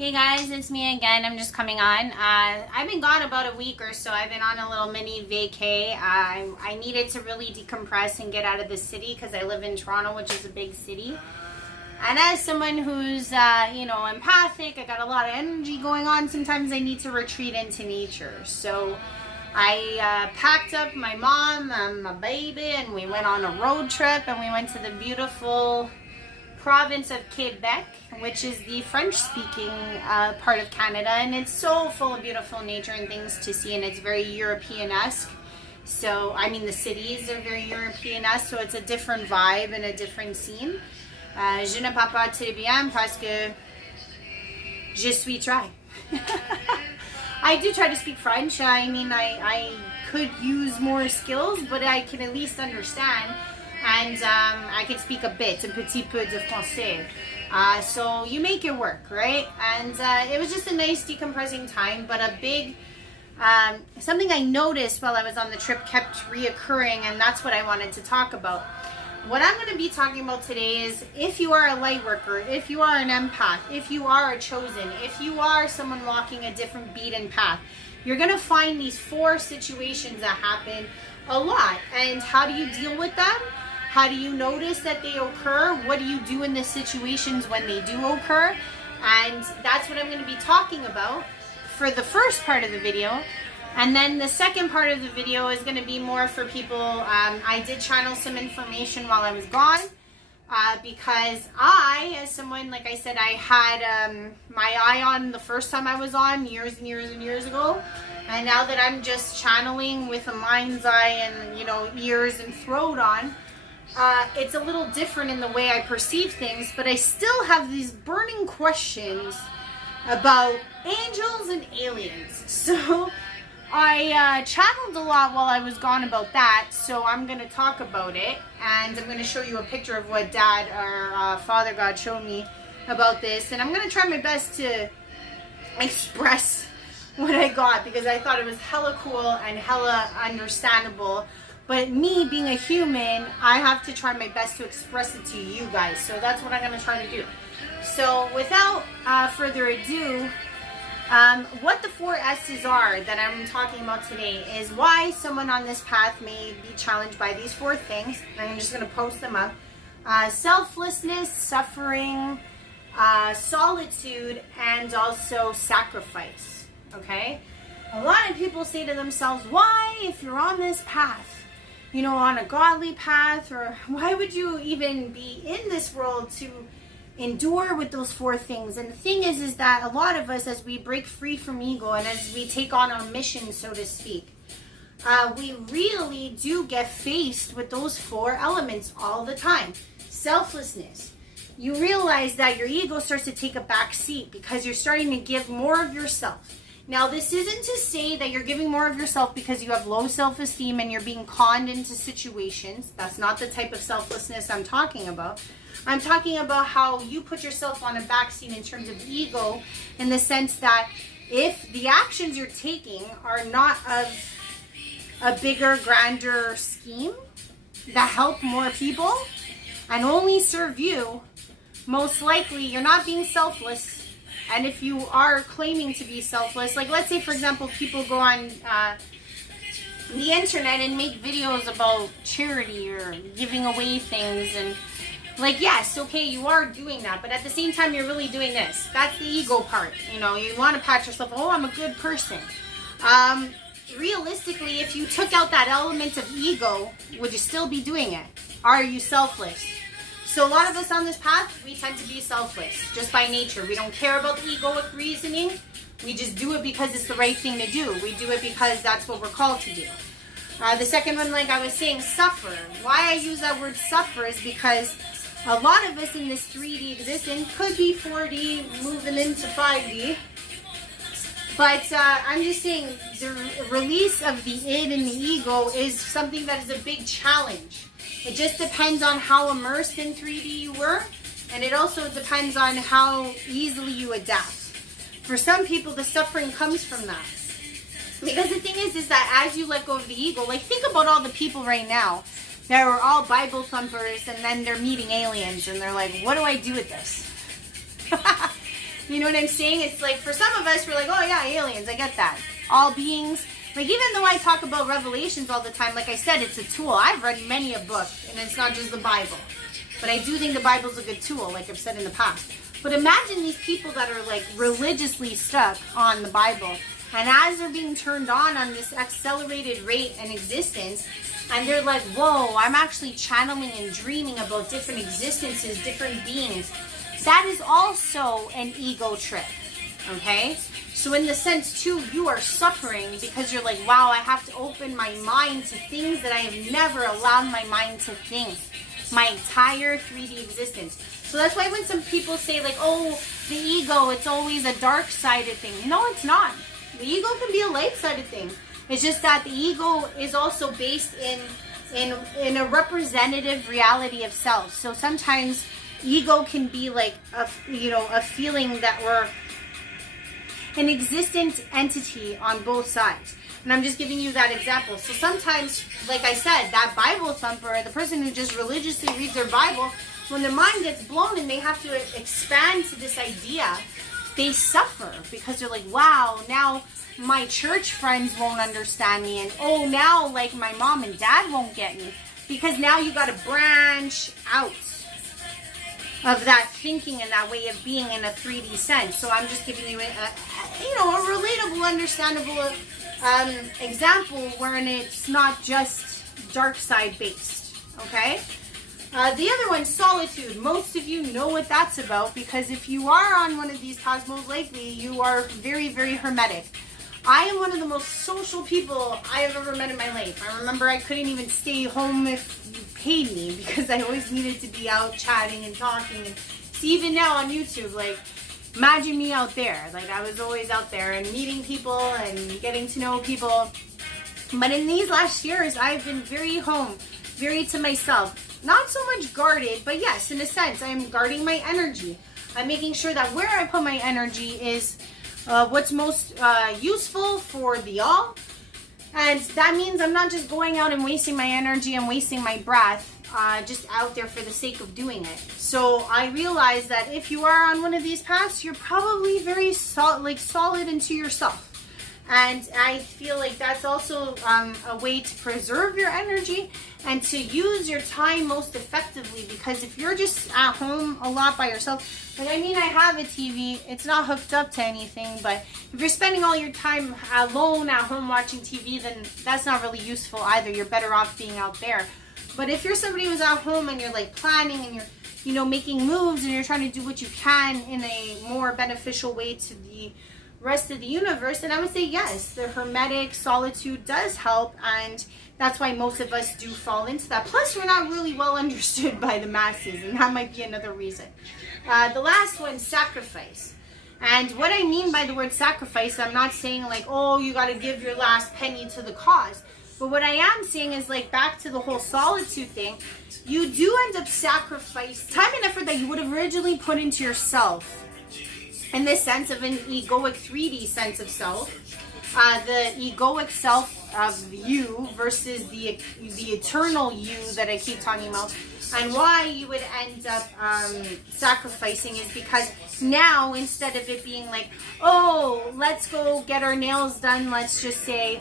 Hey guys, it's me again. I'm just coming on. I've been gone about a week or so. I've been on a little mini vacay. I needed to really decompress and get out of the city because I live in Toronto, which is a big city. And as someone who's, empathic, I got a lot of energy going on. Sometimes I need to retreat into nature. So I packed up my mom and my baby, and we went on a road trip, and we went to the beautiful province of Quebec, which is the French-speaking part of Canada, and it's so full of beautiful nature and things to see, and it's very European-esque. So, I mean, the cities are very European-esque, so it's a different vibe and a different scene. Je ne parle pas très bien parce que je suis try. I do try to speak French. I mean, I could use more skills, but I can at least understand. And I can speak a bit, un petit peu de français. So you make it work, right? And it was just a nice decompressing time, but a big, something I noticed while I was on the trip kept reoccurring, and that's what I wanted to talk about. What I'm going to be talking about today is if you are a light worker, if you are an empath, if you are a chosen, if you are someone walking a different beaten path, you're going to find these 4 situations that happen a lot. And how do you deal with them? How do you notice that they occur? What do you do in the situations when they do occur? And that's what I'm going to be talking about for the first part of the video. And then the second part of the video is going to be more for people. I did channel some information while I was gone because I, as someone, like I said, I had my eye on the first time I was on years and years and years ago. And now that I'm just channeling with a mind's eye and, ears and throat on, it's a little different in the way I perceive things, but I still have these burning questions about angels and aliens. So I channeled a lot while I was gone about that, so I'm going to talk about it, and I'm going to show you a picture of what Dad or Father God showed me about this, and I'm going to try my best to express what I got, because I thought it was hella cool and hella understandable. But me being a human, I have to try my best to express it to you guys. So that's what I'm going to try to do. So without further ado, what the 4 S's are that I'm talking about today is why someone on this path may be challenged by these 4 things. I'm just going to post them up. Selflessness, suffering, solitude, and also sacrifice. Okay? A lot of people say to themselves, why, if you're on this path, on a godly path, or why would you even be in this world to endure with those 4 things? And the thing is that a lot of us, as we break free from ego and as we take on our mission, so to speak, we really do get faced with those 4 elements all the time. Selflessness. You realize that your ego starts to take a back seat because you're starting to give more of yourself. Now, this isn't to say that you're giving more of yourself because you have low self-esteem and you're being conned into situations. That's not the type of selflessness I'm talking about. I'm talking about how you put yourself on a backseat in terms of ego, in the sense that if the actions you're taking are not of a bigger, grander scheme that help more people and only serve you, most likely you're not being selfless. And if you are claiming to be selfless, like let's say, for example, people go on the internet and make videos about charity or giving away things, and yes, okay, you are doing that, but at the same time, you're really doing this. That's the ego part. You want to pat yourself, oh, I'm a good person. Realistically, if you took out that element of ego, would you still be doing it? Are you selfless? So a lot of us on this path, we tend to be selfless, just by nature. We don't care about the egoic reasoning. We just do it because it's the right thing to do. We do it because that's what we're called to do. The second one, like I was saying, suffer. Why I use that word suffer is because a lot of us in this 3D existence, could be 4D, moving into 5D. But I'm just saying, the release of the id and the ego is something that is a big challenge. It just depends on how immersed in 3D you were, and it also depends on how easily you adapt. For some people, the suffering comes from that. Because the thing is that as you let go of the ego, think about all the people right now that are all Bible thumpers, and then they're meeting aliens, and they're like, what do I do with this? You know what I'm saying? It's like, for some of us, we're like, oh yeah, aliens, I get that. All beings. Like, even though I talk about revelations all the time, like I said, it's a tool. I've read many a book, and it's not just the Bible. But I do think the Bible's a good tool, like I've said in the past. But imagine these people that are like religiously stuck on the Bible, and as they're being turned on this accelerated rate and existence, and they're like, whoa, I'm actually channeling and dreaming about different existences, different beings. That is also an ego trip, okay? So in the sense, too, you are suffering because you're like, wow, I have to open my mind to things that I have never allowed my mind to think my entire 3D existence. So that's why when some people say like, oh, the ego, it's always a dark-sided thing. No, it's not. The ego can be a light-sided thing. It's just that the ego is also based in a representative reality of self. So sometimes ego can be like a feeling that we're an existent entity on both sides. And I'm just giving you that example. So sometimes, like I said, that Bible thumper, the person who just religiously reads their Bible, when their mind gets blown and they have to expand to this idea, they suffer because they're like, wow, now my church friends won't understand me, and oh, now like my mom and dad won't get me, because now you got to branch out of that thinking and that way of being in a 3D sense. So I'm just giving you a relatable, understandable example wherein it's not just dark side based. Okay. The other one, solitude. Most of you know what that's about, because if you are on one of these paths, most likely you are very, very hermetic. I am one of the most social people I have ever met in my life. I remember I couldn't even stay home if you paid me, because I always needed to be out chatting and talking. And see, even now on YouTube, like, imagine me out there. Like, I was always out there and meeting people and getting to know people. But in these last years, I've been very home, very to myself. Not so much guarded, but yes, in a sense, I am guarding my energy. I'm making sure that where I put my energy is what's most useful for the all. And that means I'm not just going out and wasting my energy and wasting my breath just out there for the sake of doing it. So I realize that if you are on one of these paths, you're probably very solid into yourself. And I feel like that's also a way to preserve your energy and to use your time most effectively. Because if you're just at home a lot by yourself, like, I mean, I have a TV, it's not hooked up to anything, but if you're spending all your time alone at home watching TV, then that's not really useful either. You're better off being out there. But if you're somebody who's at home and you're like planning and you're making moves and you're trying to do what you can in a more beneficial way to the rest of the universe, then I would say yes, the hermetic solitude does help, and that's why most of us do fall into that. Plus, we're not really well understood by the masses, and that might be another reason. The last one, sacrifice. And what I mean by the word sacrifice, I'm not saying like, oh, you got to give your last penny to the cause. But what I am saying is, like, back to the whole solitude thing, you do end up sacrificing time and effort that you would have originally put into yourself, in this sense of an egoic 3D sense of self, the egoic self of you versus the eternal you that I keep talking about. And why you would end up sacrificing is because now, instead of it being like, oh, let's go get our nails done, let's just say,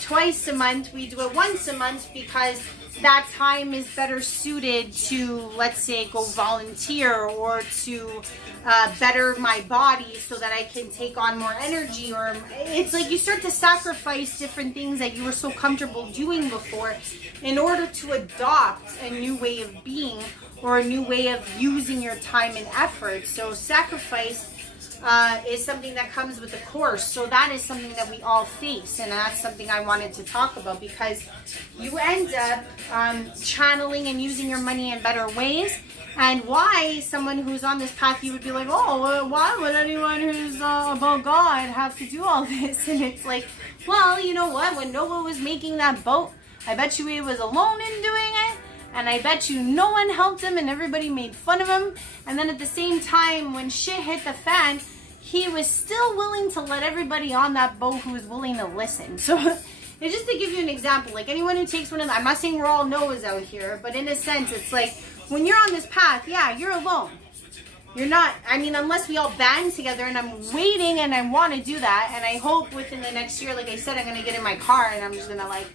twice a month, we do it once a month because that time is better suited to, let's say, go volunteer or to better my body so that I can take on more energy. Or it's like you start to sacrifice different things that you were so comfortable doing before in order to adopt a new way of being or a new way of using your time and effort. So sacrifice is something that comes with the course. So that is something that we all face, and that's something I wanted to talk about, because you end up channeling and using your money in better ways. And why someone who's on this path, you would be like, oh, well, why would anyone who's about God have to do all this? And it's like, well, you know what? When Noah was making that boat, I bet you he was alone in doing it. And I bet you no one helped him and everybody made fun of him. And then at the same time, when shit hit the fan, he was still willing to let everybody on that boat who was willing to listen. So it's just to give you an example. Like, anyone who takes one of them, I'm not saying we're all Noahs out here, but in a sense, it's like, when you're on this path, yeah, you're alone. You're not, I mean, unless we all band together, and I'm waiting and I want to do that, and I hope within the next year, like I said, I'm going to get in my car and I'm just going to like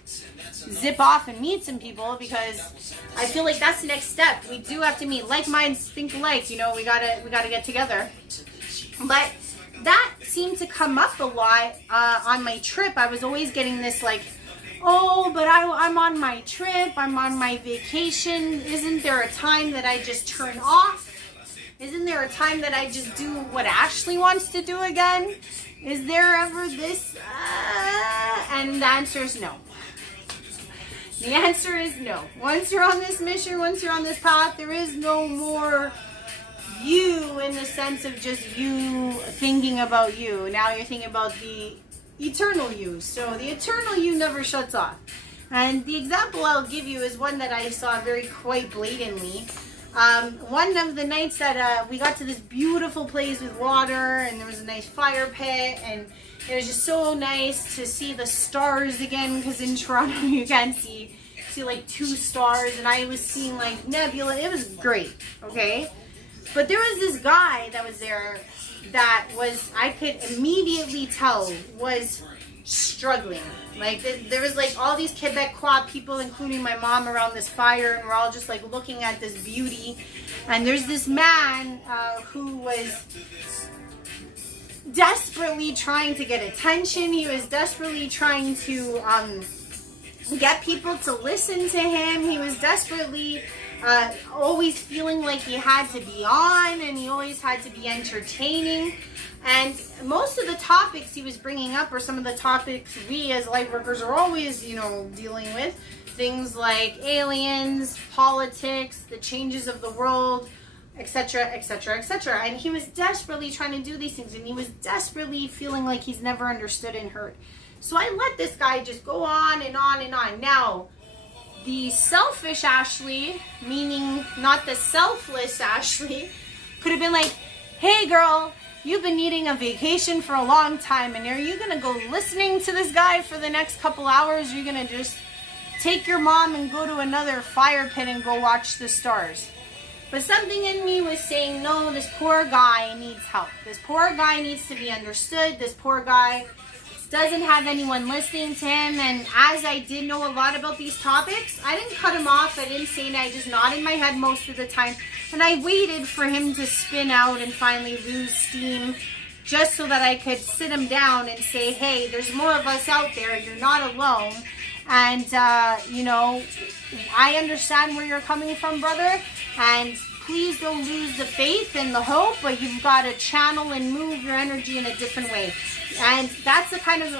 zip off and meet some people, because I feel like that's the next step. We do have to meet. Like minds think alike, you know, we gotta get together. But that seemed to come up a lot on my trip. I was always getting this like, oh, but I'm on my trip, I'm on my vacation. Isn't there a time that I just turn off? Isn't there a time that I just do what Ashley wants to do again? Is there ever this? And the answer is no. The answer is no. Once you're on this mission, once you're on this path, there is no more you in the sense of just you thinking about you. Now you're thinking about the eternal you. So the eternal you never shuts off. And the example I'll give you is one that I saw very quite blatantly. One of the nights that we got to this beautiful place with water, and there was a nice fire pit, and it was just so nice to see the stars again, because in Toronto you can't see like 2 stars, and I was seeing like nebula. It was great, okay? But there was this guy that was there that was, I could immediately tell, was struggling. Like there was like all these Quebecois people, including my mom, around this fire, and we're all just like looking at this beauty. And there's this man who was desperately trying to get attention. He was desperately trying to get people to listen to him. He was desperately always feeling like he had to be on, and he always had to be entertaining. And most of the topics he was bringing up are some of the topics we as light workers are always, you know, dealing with. Things like aliens, politics, the changes of the world, etc., etc., etc. And he was desperately trying to do these things, and he was desperately feeling like he's never understood and heard. So I let this guy just go on and on and on. Now, the selfish Ashley, meaning not the selfless Ashley, could have been like, hey girl, you've been needing a vacation for a long time, and are you going to go listening to this guy for the next couple hours? Or are you going to just take your mom and go to another fire pit and go watch the stars? But something in me was saying, no, this poor guy needs help. This poor guy needs to be understood. This poor guy doesn't have anyone listening to him. And as I did know a lot about these topics, I didn't cut him off. I didn't say anything. I just nodded my head most of the time. And I waited for him to spin out and finally lose steam, just so that I could sit him down and say, hey, there's more of us out there. You're not alone. And, you know, I understand where you're coming from, brother. And please don't lose the faith and the hope, but you've got to channel and move your energy in a different way. And that's the kind of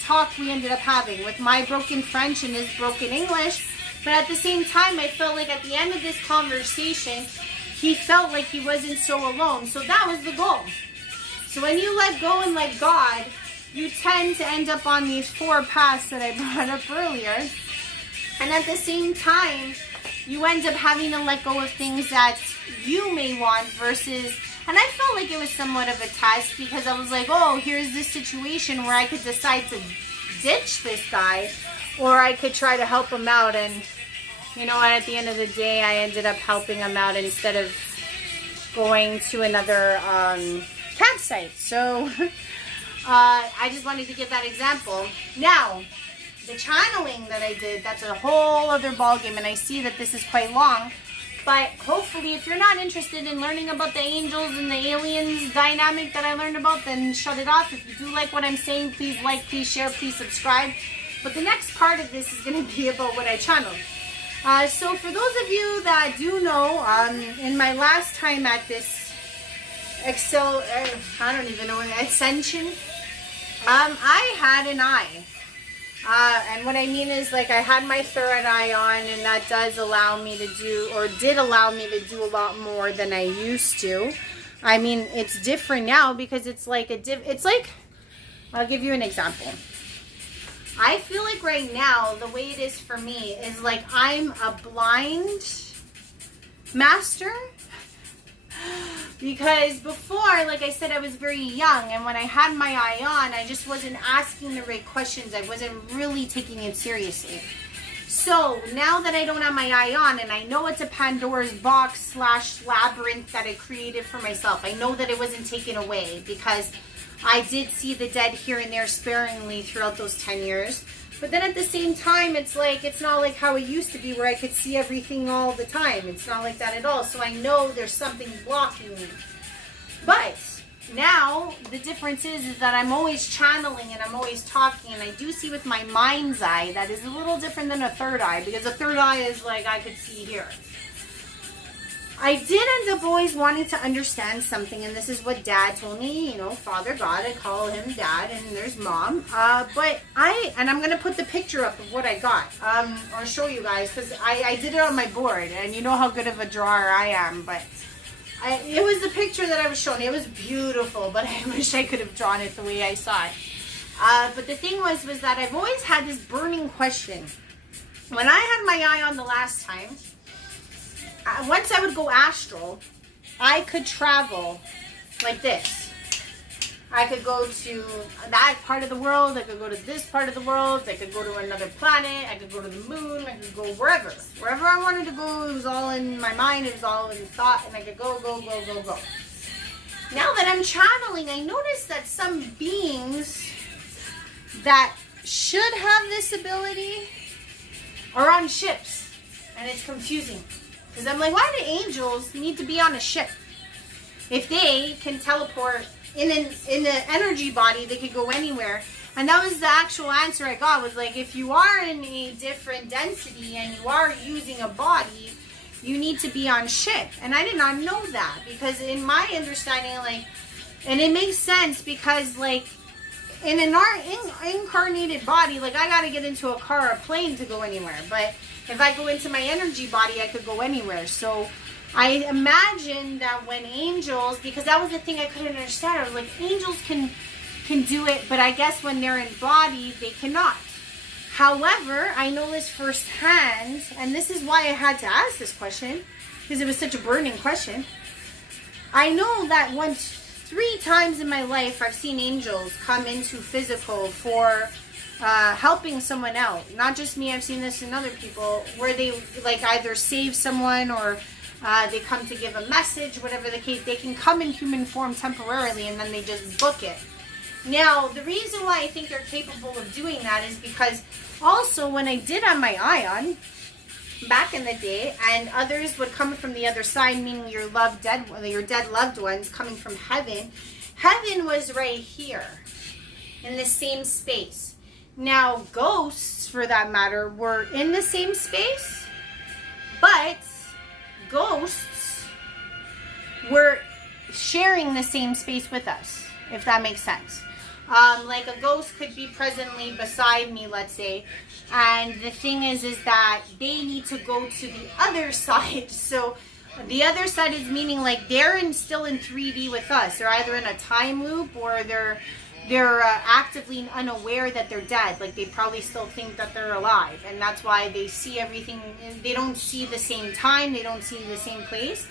talk we ended up having with my broken French and his broken English. But at the same time, I felt like at the end of this conversation, he felt like he wasn't so alone. So that was the goal. So when you let go and let God, you tend to end up on these 4 paths that I brought up earlier. And at the same time, you end up having to let go of things that you may want versus... And I felt like it was somewhat of a test, because I was like, oh, here's this situation where I could decide to ditch this guy, or I could try to help him out. And, you know, at the end of the day, I ended up helping him out instead of going to another campsite. So I just wanted to give that example. Now, the channeling that I did, that's a whole other ballgame, and I see that this is quite long. But hopefully, if you're not interested in learning about the angels and the aliens dynamic that I learned about, then shut it off. If you do like what I'm saying, please like, please share, please subscribe. But the next part of this is going to be about what I channeled. So for those of you that do know, in my last time at this I don't even know, ascension, I had an eye. And what I mean is, like, I had my third eye on, and that does allow me to do, or did allow me to do a lot more than I used to. I mean, it's different now because it's like it's like, I'll give you an example. I feel like right now, the way it is for me is like I'm a blind master. Because before, like I said, I was very young, and when I had my eye on, I just wasn't asking the right questions. I wasn't really taking it seriously. So now that I don't have my eye on, and I know it's a Pandora's box / labyrinth that I created for myself, I know that it wasn't taken away, because I did see the dead here and there sparingly throughout those 10 years. But then at the same time, it's like, it's not like how it used to be where I could see everything all the time. It's not like that at all. So I know there's something blocking me. But now the difference is that I'm always channeling and I'm always talking, and I do see with my mind's eye that is a little different than a third eye, because a third eye is like I could see here. I did end up always wanting to understand something, and this is what Dad told me, you know, Father God, I call him Dad, and there's Mom. But I'm going to put the picture up of what I got, or show you guys, because I did it on my board, and you know how good of a drawer I am, but it was the picture that I was shown. It was beautiful, but I wish I could have drawn it the way I saw it. But the thing was that I've always had this burning question. When I had my eye on the last time, once I would go astral, I could travel like this. I could go to that part of the world, I could go to this part of the world, I could go to another planet, I could go to the moon, I could go wherever. Wherever I wanted to go, it was all in my mind, it was all in thought, and I could go. Now that I'm channeling, I noticed that some beings that should have this ability are on ships, and it's confusing. Because I'm like, why do angels need to be on a ship? If they can teleport in an energy body, they could go anywhere. And that was the actual answer I got, was like, if you are in a different density and you are using a body, you need to be on ship. And I did not know that, because in my understanding, like, and it makes sense, because like in an incarnated body, like I gotta get into a car or a plane to go anywhere. But if I go into my energy body, I could go anywhere. So I imagine that when angels, because that was the thing I couldn't understand. I was like, angels can do it, but I guess when they're in body, they cannot. However, I know this firsthand, and this is why I had to ask this question, because it was such a burning question. I know that 3 times in my life, I've seen angels come into physical for helping someone out. Not just me, I've seen this in other people, where they like either save someone or they come to give a message, whatever the case. They can come in human form temporarily and then they just book it. Now, the reason why I think they're capable of doing that is because also when I did on my ion back in the day, and others would come from the other side, meaning your dead loved ones coming from heaven. Heaven was right here in the same space. Now, ghosts, for that matter, were in the same space, but ghosts were sharing the same space with us, if that makes sense. Like a ghost could be presently beside me, let's say, and the thing is that they need to go to the other side. So the other side is meaning like they're still in 3D with us. They're either in a time loop or they're actively unaware that they're dead. Like they probably still think that they're alive, and that's why they see everything. They don't see the same time. They don't see the same place.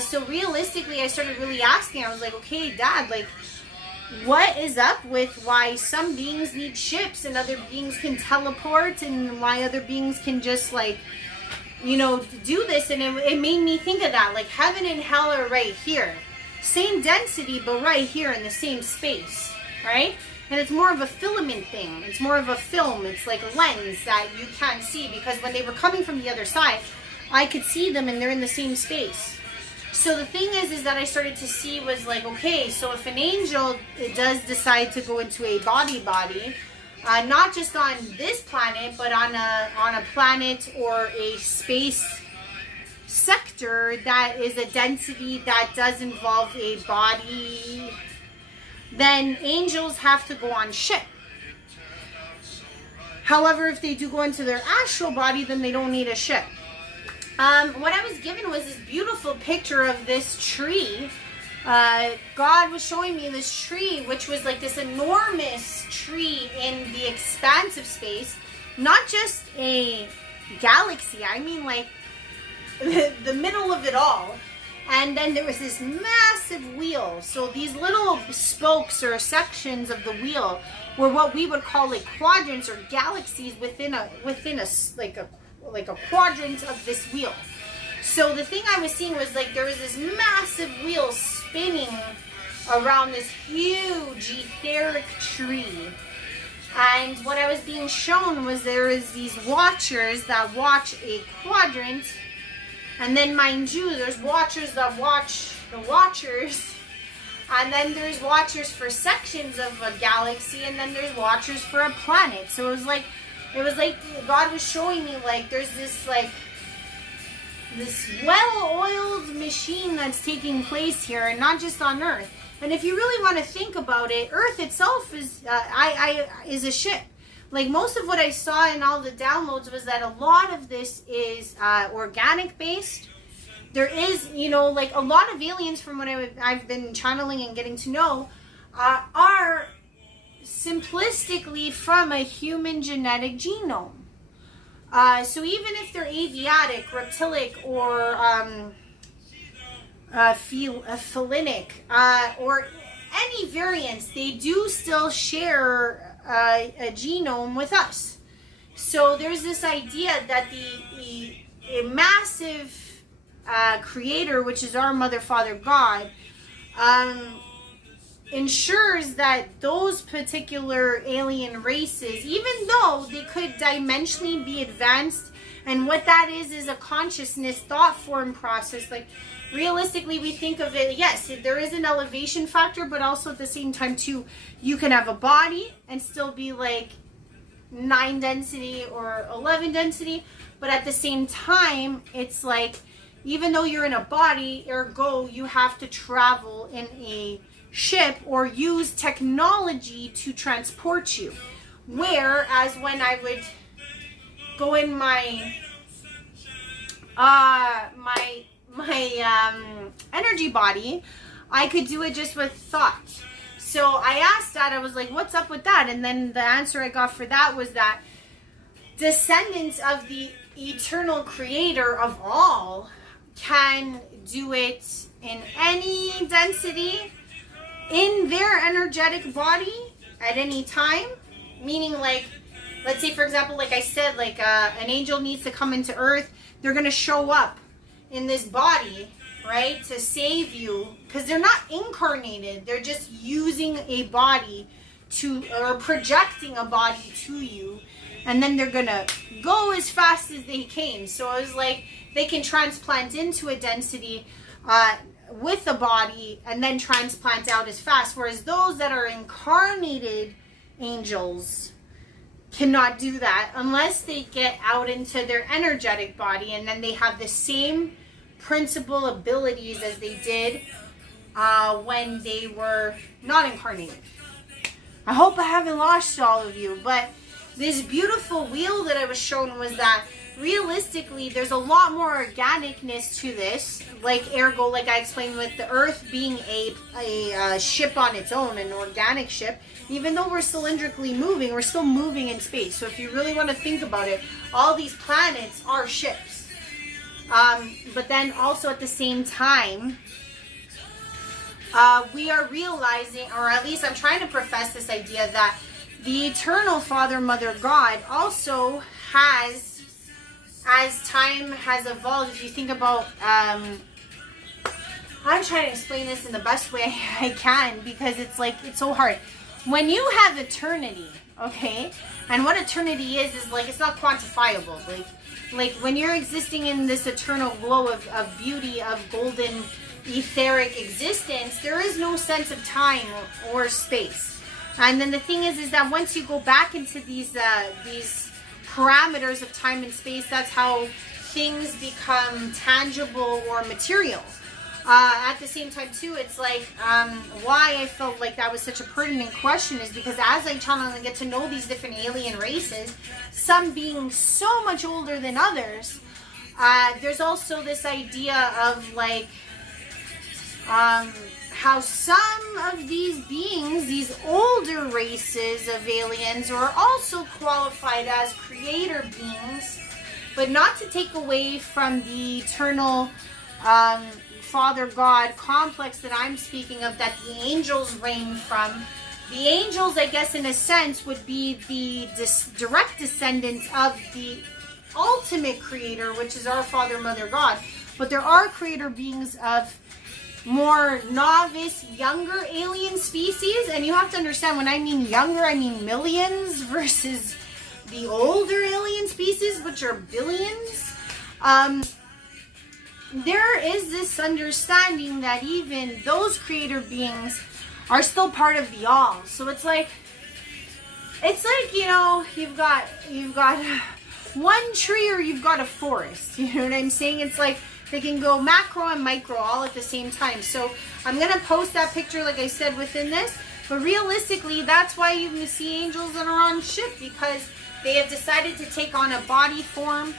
So realistically, I started really asking. I was like, okay, Dad, like, what is up with why some beings need ships and other beings can teleport, and why other beings can just like, you know, do this? And it made me think of that. Like heaven and hell are right here. Same density, but right here in the same space, right? And it's more of a filament thing. It's more of a film. It's like a lens that you can't see, because when they were coming from the other side, I could see them and they're in the same space. So the thing is that I started to see was like, okay, so if an angel does decide to go into a body, not just on this planet, but on a planet or a space sector that is a density that does involve a body, then angels have to go on ship. However, if they do go into their astral body, then they don't need a ship. What I was given was this beautiful picture of this tree. God was showing me this tree, which was like this enormous tree in the expanse of space. Not just a galaxy, I mean like the middle of it all. And then there was this massive wheel. So these little spokes or sections of the wheel were what we would call like quadrants or galaxies within a like a quadrant of this wheel. So the thing I was seeing was like there was this massive wheel spinning around this huge etheric tree. And what I was being shown was there is these watchers that watch a quadrant. And then, mind you, there's watchers that watch the watchers. And then there's watchers for sections of a galaxy. And then there's watchers for a planet. So it was like God was showing me like there's this well-oiled machine that's taking place here, and not just on Earth. And if you really want to think about it, Earth itself is is a ship. Like most of what I saw in all the downloads was that a lot of this is organic based. There is, like a lot of aliens from what I've been channeling and getting to know are simplistically from a human genetic genome. So even if they're aviatic, reptilic, or felinic, or any variants, they do still share a genome with us. So there's this idea that a massive creator, which is our Mother, Father, God, ensures that those particular alien races, even though they could dimensionally be advanced, and what that is a consciousness thought form process. Like realistically, we think of it, yes, there is an elevation factor, but also at the same time too, you can have a body and still be like 9 density or 11 density, but at the same time, it's like, even though you're in a body, ergo, you have to travel in a ship or use technology to transport you. Whereas when I would go in my energy body, I could do it just with thought. So I asked Dad, I was like, what's up with that? And then the answer I got for that was that descendants of the eternal creator of all can do it in any density in their energetic body at any time. Meaning, like, let's say for example, like I said, like an angel needs to come into Earth, they're going to show up in this body, right, to save you, because they're not incarnated, they're just using a body to, or projecting a body to you, and then they're gonna go as fast as they came. So it was like they can transplant into a density with the body and then transplant out as fast, whereas those that are incarnated angels cannot do that unless they get out into their energetic body, and then they have the same principal abilities as they did when they were not incarnated. I hope I haven't lost all of you, but this beautiful wheel that I was shown was that realistically there's a lot more organicness to this, like ergo, like I explained with the Earth being a ship on its own, an organic ship. Even though we're cylindrically moving, we're still moving in space. So if you really want to think about it, all these planets are ships. But then also at the same time, we are realizing, or at least I'm trying to profess this idea, that the eternal Father, Mother, God also has, as time has evolved, if you think about, I'm trying to explain this in the best way I can, because it's like, it's so hard. When you have eternity, okay, and what eternity is like, it's not quantifiable. Like when you're existing in this eternal glow of beauty, of golden etheric existence, there is no sense of time or space. And then the thing is that once you go back into these parameters of time and space, that's how things become tangible or material. At the same time too, it's like why I felt like that was such a pertinent question is because as I channel and get to know these different alien races, some being so much older than others, there's also this idea of like how some of these beings, these older races of aliens, are also qualified as creator beings, but not to take away from the eternal Father God complex that I'm speaking of, that the angels reign from. The angels, I guess, in a sense, would be the direct descendants of the ultimate creator, which is our Father, Mother, God. But there are creator beings of more novice, younger alien species. And you have to understand, when I mean younger, I mean millions versus the older alien species, which are billions. There is this understanding that even those creator beings are still part of the all. So it's like, you know, you've got one tree or you've got a forest. You know what I'm saying? It's like they can go macro and micro all at the same time. So I'm going to post that picture, like I said, within this. But realistically, that's why you see angels that are on ship, because they have decided to take on a body form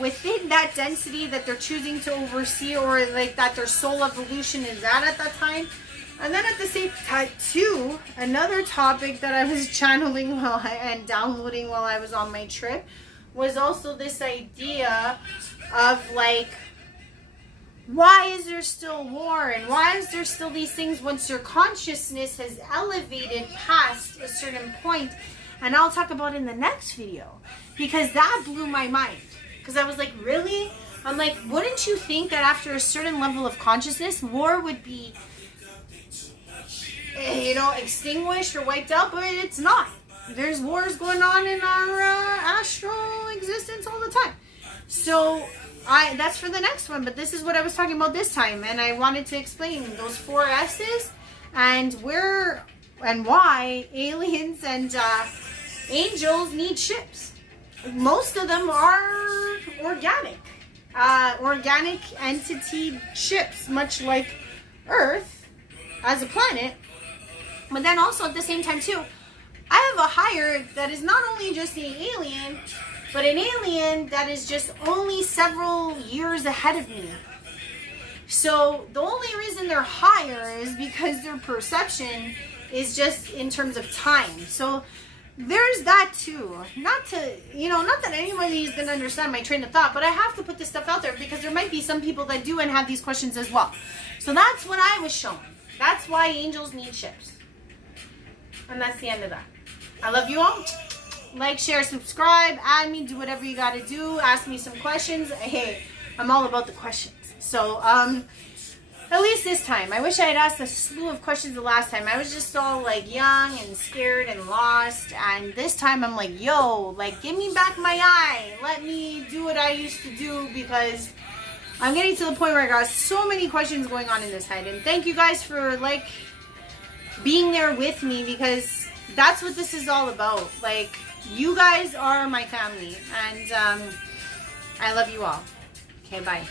within that density that they're choosing to oversee, or like that their soul evolution is at that time. And then at the same time, too, another topic that I was channeling and downloading while I was on my trip was also this idea of like, why is there still war, and why is there still these things once your consciousness has elevated past a certain point? And I'll talk about it in the next video, because that blew my mind. Because I was like, really? I'm like, wouldn't you think that after a certain level of consciousness, war would be, you know, extinguished or wiped out? But it's not. There's wars going on in our astral existence all the time. So that's for the next one. But this is what I was talking about this time, and I wanted to explain those 4 S's and where and why aliens and angels need ships. Most of them are organic entity ships, much like Earth as a planet. But then also at the same time too, I have a higher that is not only just an alien, but an alien that is just only several years ahead of me. So the only reason they're higher is because their perception is just in terms of time. So there's that too. Not that anybody is going to understand my train of thought, but I have to put this stuff out there because there might be some people that do and have these questions as well. So that's what I was shown. That's why angels need ships. And that's the end of that. I love you all. Like, share, subscribe, add me, do whatever you got to do. Ask me some questions. Hey, I'm all about the questions. So, at least this time. I wish I had asked a slew of questions the last time. I was just all like young and scared and lost. And this time I'm like, yo, like, give me back my eye. Let me do what I used to do, because I'm getting to the point where I got so many questions going on in this head. And thank you guys for like being there with me, because that's what this is all about. Like, you guys are my family, and I love you all. Okay, bye.